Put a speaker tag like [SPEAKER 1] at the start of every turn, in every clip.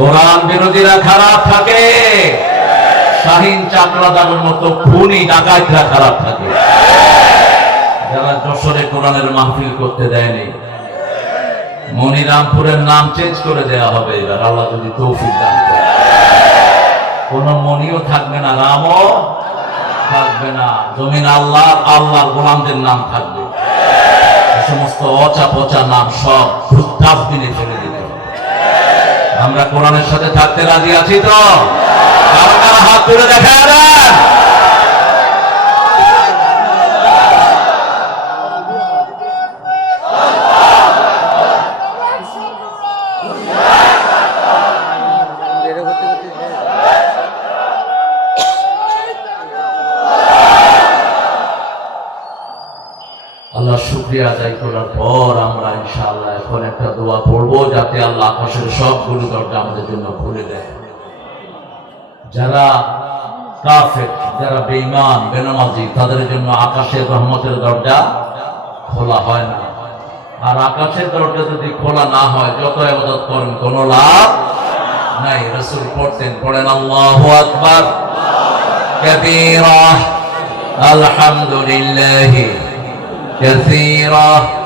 [SPEAKER 1] কোরআন বিরোধীরা খারাপ থাকে। শাহিন চাকরাদারের মতো খুনি ডাকাতরা খারাপ থাকে। যারা যশোরে কোরআনের মাহফিল করতে দেয়নি। মনিরামপুরের নাম চেঞ্জ করে দেয়া হবে এবার, আল্লাহ যদি তৌফিক দান করে কোন মনিও থাকবে না, রামও থাকবে না। জমিন আল্লাহ আল্লাহর গোলামদের নাম থাকবে। সমস্ত অচা পচা নাম সব ভুত্তাফ দিনে ফেলে। আমরা কোরআনের সাথে থাকতে রাজি আছি তো হাত তুলে দেখা। আল্লাহ শুক্রিয়া আদায় দোয়া পড়ব যাতে আল্লাহ আকাশের সবগুলো দরজা আমাদের জন্য খুলে দেয়। যারা কাফের, যারা বেইমান বেনামাজি, তাদের জন্য আকাশের রহমতের দরজা খোলা হয় না। আর আকাশের দরজা যদি খোলা না হয়, যত আবাদত করেন, কোন লাভ নাই। রসুল পড়তেন, পড়েন, আল্লাহ আকবার। কাবীরা, আলহামদুলিল্লাহ। কাসীরা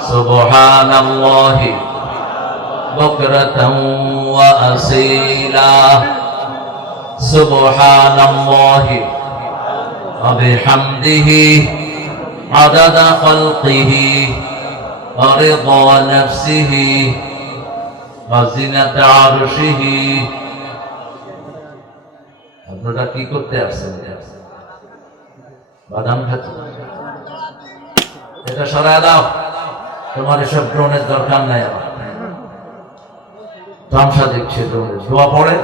[SPEAKER 1] سبحان الله بكرة وأصيلا سبحان الله وبحمده عدد خلقه ورضا نفسه وزنة عرشه আপনারা কি করতে আসছেন বাদাম খাচ্ছেন এটা সরায় দাও তোমার এসব ড্রোনের দরকার নাই আমার তামসা দেখছে ড্রোনের দোয়া পড়ে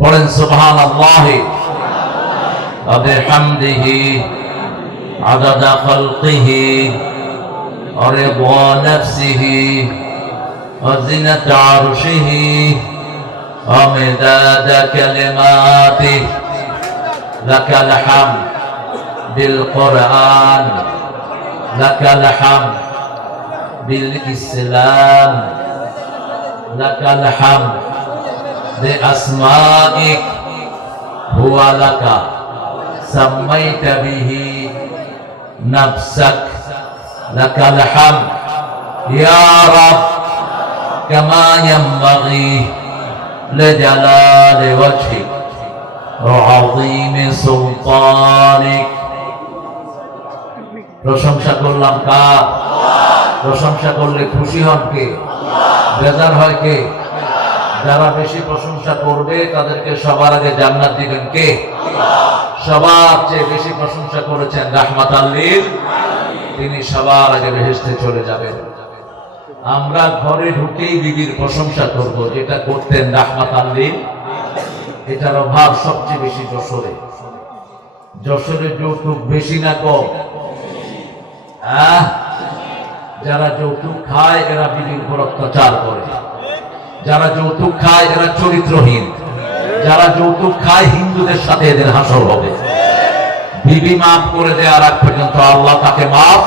[SPEAKER 1] পড়েন সুবহান আল্লাহ وبحمده عدد خلقه ورضا نفسه وزنة عرشه ومداد كلماته لك الحمد بالقرآن لك الحمد بالإسلام. لك الحمد بأسمائك هو لك. سميت به نفسك. لك الحمد. يا رب كما ينبغي لجلال وجهك وعظيم سلطانك. প্রশংসা করলাম কার? প্রশংসা করলে খুশি হন কে? বেজার হয় কে? যারা বেশি প্রশংসা করবে, তাদেরকে সবার আগে জান্নাত দিবেন কে? সবার চেয়ে বেশি প্রশংসা করেছেন রাহমাত আল্লীর তিনি সবার আগে বেহেস্তে চলে যাবেন। আমরা ঘরে ঢুকেই বিবির প্রশংসা করব, যেটা করতেন রাহমাত আল্লীর এটার অভাব সবচেয়ে বেশি যশোরে। যশোরে যৌতুক বেশি না কম? যারা যৌতুক খায় এরা উপর অত্যাচার করে। যারা যৌতুক খায় এরা চরিত্রহীন। যারা যৌতুক খায়, হিন্দুদের সাথে এদের হাসর হবে। বিবি মাফ করে দেওয়ার আগ পর্যন্ত আল্লাহ তাকে মাফ।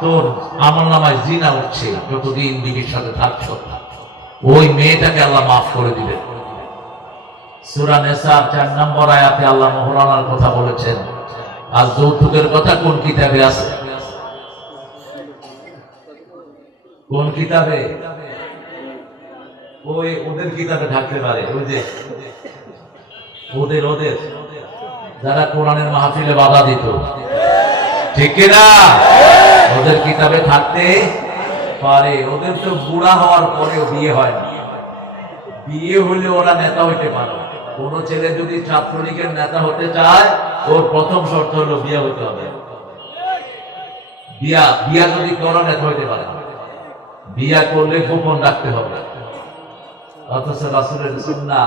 [SPEAKER 1] তোর আমল নামায় জিনা উঠছে যতদিন বিবির সাথে থাকছ। ওই মেয়েটাকে আল্লাহ মাফ করে দিবেন। সুরা নেসার চার নম্বর আয়াতে আল্লাহ মোহরানার কথা বলেছেন। আর যৌতুকের কথা কোন কিতাবে আছে? কোন কিতাবে? ওই ওদের কিতাবে থাকতে পারে, ওই যে। ওদের ওদের। যারা কোরআনের মাহফিলে বাধা দিত। ঠিক ওদের কিতাবে থাকতে পারে। ওদের তো বুড়া হওয়ার পরেও বিয়ে হয় না। বিয়ে হলে ওরা নেতা হইতে পারে। কোন ছেলে যদি ছাত্রলীগের নেতা হতে চায়, ওর প্রথম শর্ত হলো বিয়ে হতে হবে। বিয়া বিয়া যদি করো, নেতা হইতে পারে। বিয়া করলে গোপন রাখতে হবে। অথচ রাসুলের সুন্না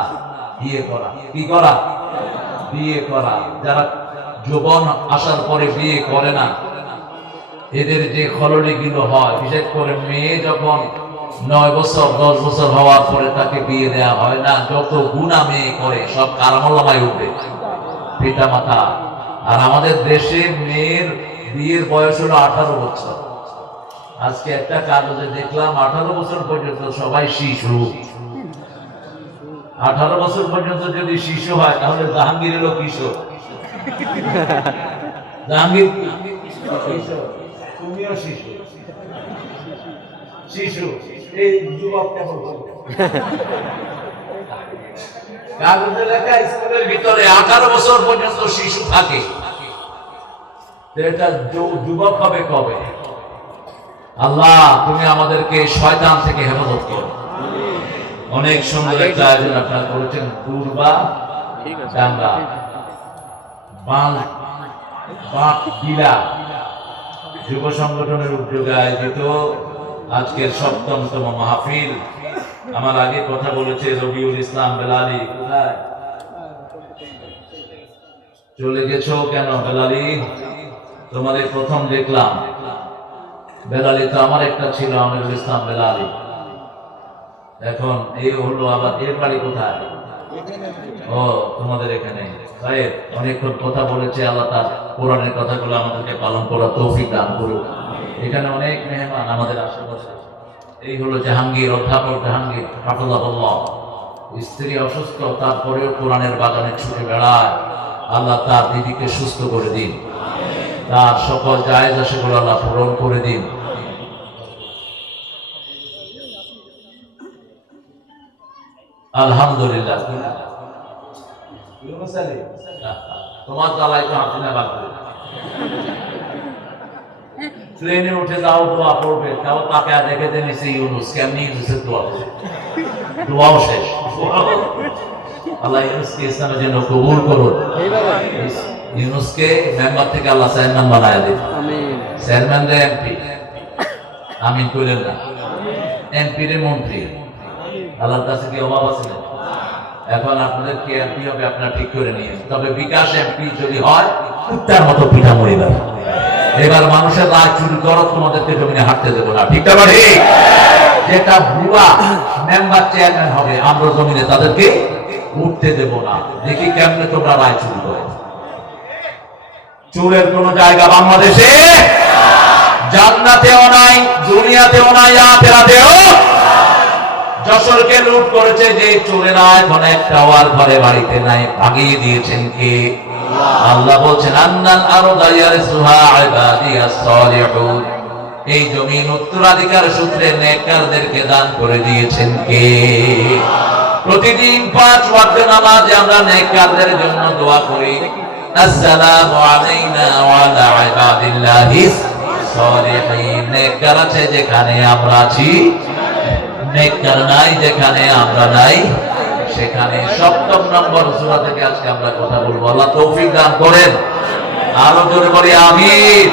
[SPEAKER 1] বিয়ে করা। কি করা? বিয়ে করা। যারা যৌবন আসার পরে বিয়ে করে না, এদের যে খরলি গুলো হয়, বিশেষ করে মেয়ে যখন নয় বছর, দশ বছর হওয়ার পরে তাকে বিয়ে দেওয়া হয় না, যত গুণা মেয়ে করে, সব কারামলামায় উঠবে পিতা মাতা আর আমাদের দেশে মেয়ের বিয়ের বয়স হলো আঠারো বছর। আজকে একটা কাগজে দেখলাম আঠারো বছর পর্যন্ত সবাই শিশু। আঠারো বছর পর্যন্ত যদি শিশু হয়, তাহলে জাহাঙ্গীর এলো কিশোর। জাহাঙ্গীর তুমিও শিশু। শিশু। এই যুবক কাগজে লেখা স্কুলের ভিতরে আঠারো বছর পর্যন্ত শিশু থাকে। যুবক হবে কবে? আল্লাহ তুমি আমাদেরকে শয়তান থেকে হেফাজত করো। অনেক সুন্দর একটা আয়োজন আপনারা করেছেন পূর্বা ডাঙ্গা। বাল বিলা যুব সংগঠনের উদ্যোগে আয়োজিত আজকের সপ্তমতম মাহফিল। আমার আগে কথা বলেছে রবিউল ইসলাম বেলালি। কোথায় চলে গেছো কেন বেলালি? তোমাদের প্রথম দেখলাম। বেলালি তো আমার একটা ছিল, আমিরুল ইসলাম বেলালি। এখন এই হলো আবার এর বাড়ি কোথায়? ও, তোমাদের এখানে। অনেকক্ষণ কথা বলেছে, আল্লাহ তার কোরআনের কথাগুলো আমাদেরকে পালন করার তৌফিক দান করুক। এখানে অনেক মেহমান আমাদের আশেপাশে। এই হলো জাহাঙ্গীর, অধ্যাপক জাহাঙ্গীর হাফুল্লাহ স্ত্রী অসুস্থ, তারপরেও কোরআনের বাগানে ছুটে বেড়ায়। আল্লাহ তার দিদিকে সুস্থ করে দিন। তার সকল জায়েজ আশেগুলো আল্লাহ পূরণ করে দিন। আলহামদুলিল্লাহ। তোমার তালাই তো হাসিনা বাগবে প্লেনে উঠে যাও, দোয়া পড়বে। তাও তাকে দেখে দেন এসে ইউনুস। কেমনি ইউনুসের দোয়া? দোয়াও শেষ। আল্লাহ ইউনুসকে ইসলামের জন্য কবুল করুন। ইউনুসকে মেম্বার থেকে আল্লাহ চেয়ারম্যান বানায় দিন। চেয়ারম্যান রে এমপি। আমিন কইলেন না। এমপি রে মন্ত্রী। আল্লাহর কাছে কি অভাব আছে? না? এখন আপনাদের কি এমপি হবে আপনারা ঠিক করে নিয়ে তবে বিকাশ এমপি যদি হয় কুত্তার মতো পিঠা মরিবার এবার মানুষের রায় চুরি করো তোমাদেরকে জমিনে হাঁটতে দেবো না। ঠিক না যেটা ভুয়া মেম্বার চেয়ারম্যান হবে আমরা জমিনে তাদেরকে উঠতে দেব না। দেখি কেমনে তোমরা রায় চুরি করো। চোরের কোন জায়গা বাংলাদেশে? জান্নাতেও নাই, দুনিয়াতেও নাই, আখেরাতেও যশোরকে লুট করেছে যে একটাও আর ঘরে বাড়িতে নাই, ভাগিয়ে দিয়েছেন কে? আল্লাহ বলছেন আরও এই জমিন উত্তরাধিকার সূত্রে দান করে দিয়েছেন কে? প্রতিদিন পাঁচ ওয়াক্ত নামাজে আমরা নেককারদের জন্য দোয়া করি। আসসালামু আলাইনা ওয়া আলা ইবাদিল্লাহিস সালিহিন। নেককার যেখানে আমরা আছি, নেককার নাই যেখানে আমরা নাই, সেখানে সপ্তম নম্বর সূরা থেকে আজকে আমরা কথা বলব। আল্লাহ তৌফিক দান করেন। আরও জোরে বলি, আমিন।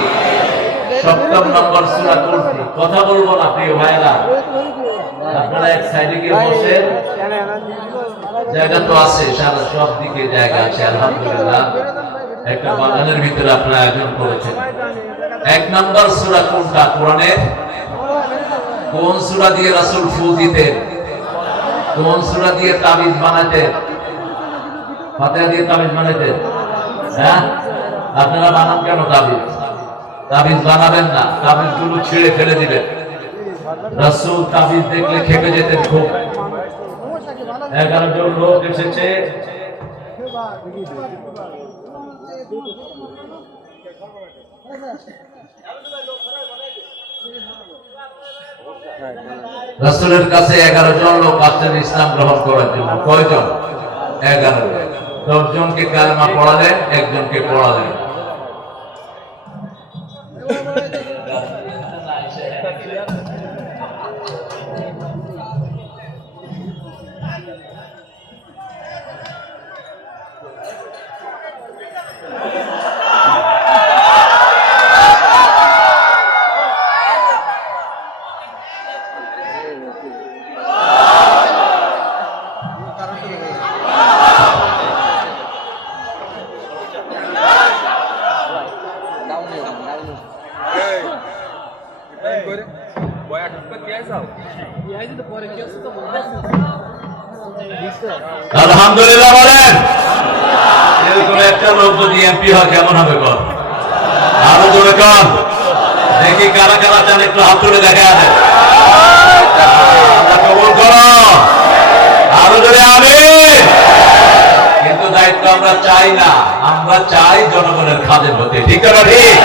[SPEAKER 1] সপ্তম নম্বর সূরা কুলসি কথা বলব না, প্রিয় ভাইরা আপনারা এক সাইডে গিয়ে বসেন। জায়গা তো আছে, সারা সব দিকে জায়গা আছে, আলহামদুলিল্লাহ। একটা বাগানের ভিতরে আপনারা আয়োজন করেছেন। এক নম্বর সূরা কোনটা? কোরআনের? কোন সূরা দিয়ে রাসূল ফু দিতেন? কোন সূরা দিয়ে তাবিজ বানাতেন? ফাতিহা দিয়ে তাবিজ বানাতেন? হ্যাঁ? আপনারা বানান কেন তাবিজ? তাবিজ বানাবেন না। তাবিজগুলো ছিঁড়ে ফেলে দিবেন। রাসূল তাবিজ দেখলে খেপে যেতেন খুব। এগারো জন লোক এসেছে। রাসূলের কাছে এগারো জন লোক আসছেন, ইসলাম গ্রহণ করার জন্য। কয়জন? এগারো দশ জনকে কালমা পড়ালেন, একজনকে পড়ালেন। আলহামদুলিল্লাহ বলেন। এরকম একটা লোক যদি এমপি হয়, কেমন হবে কর আরও জোরে কর। দেখি কারা কারা চান, একটু হাত তুলে দেখা আল্লাহ কবুল করো। আরও জোরে আমি কিন্তু দায়িত্ব আমরা চাই না, আমরা চাই জনগণের খাদের হতে। ঠিক না ঠিক?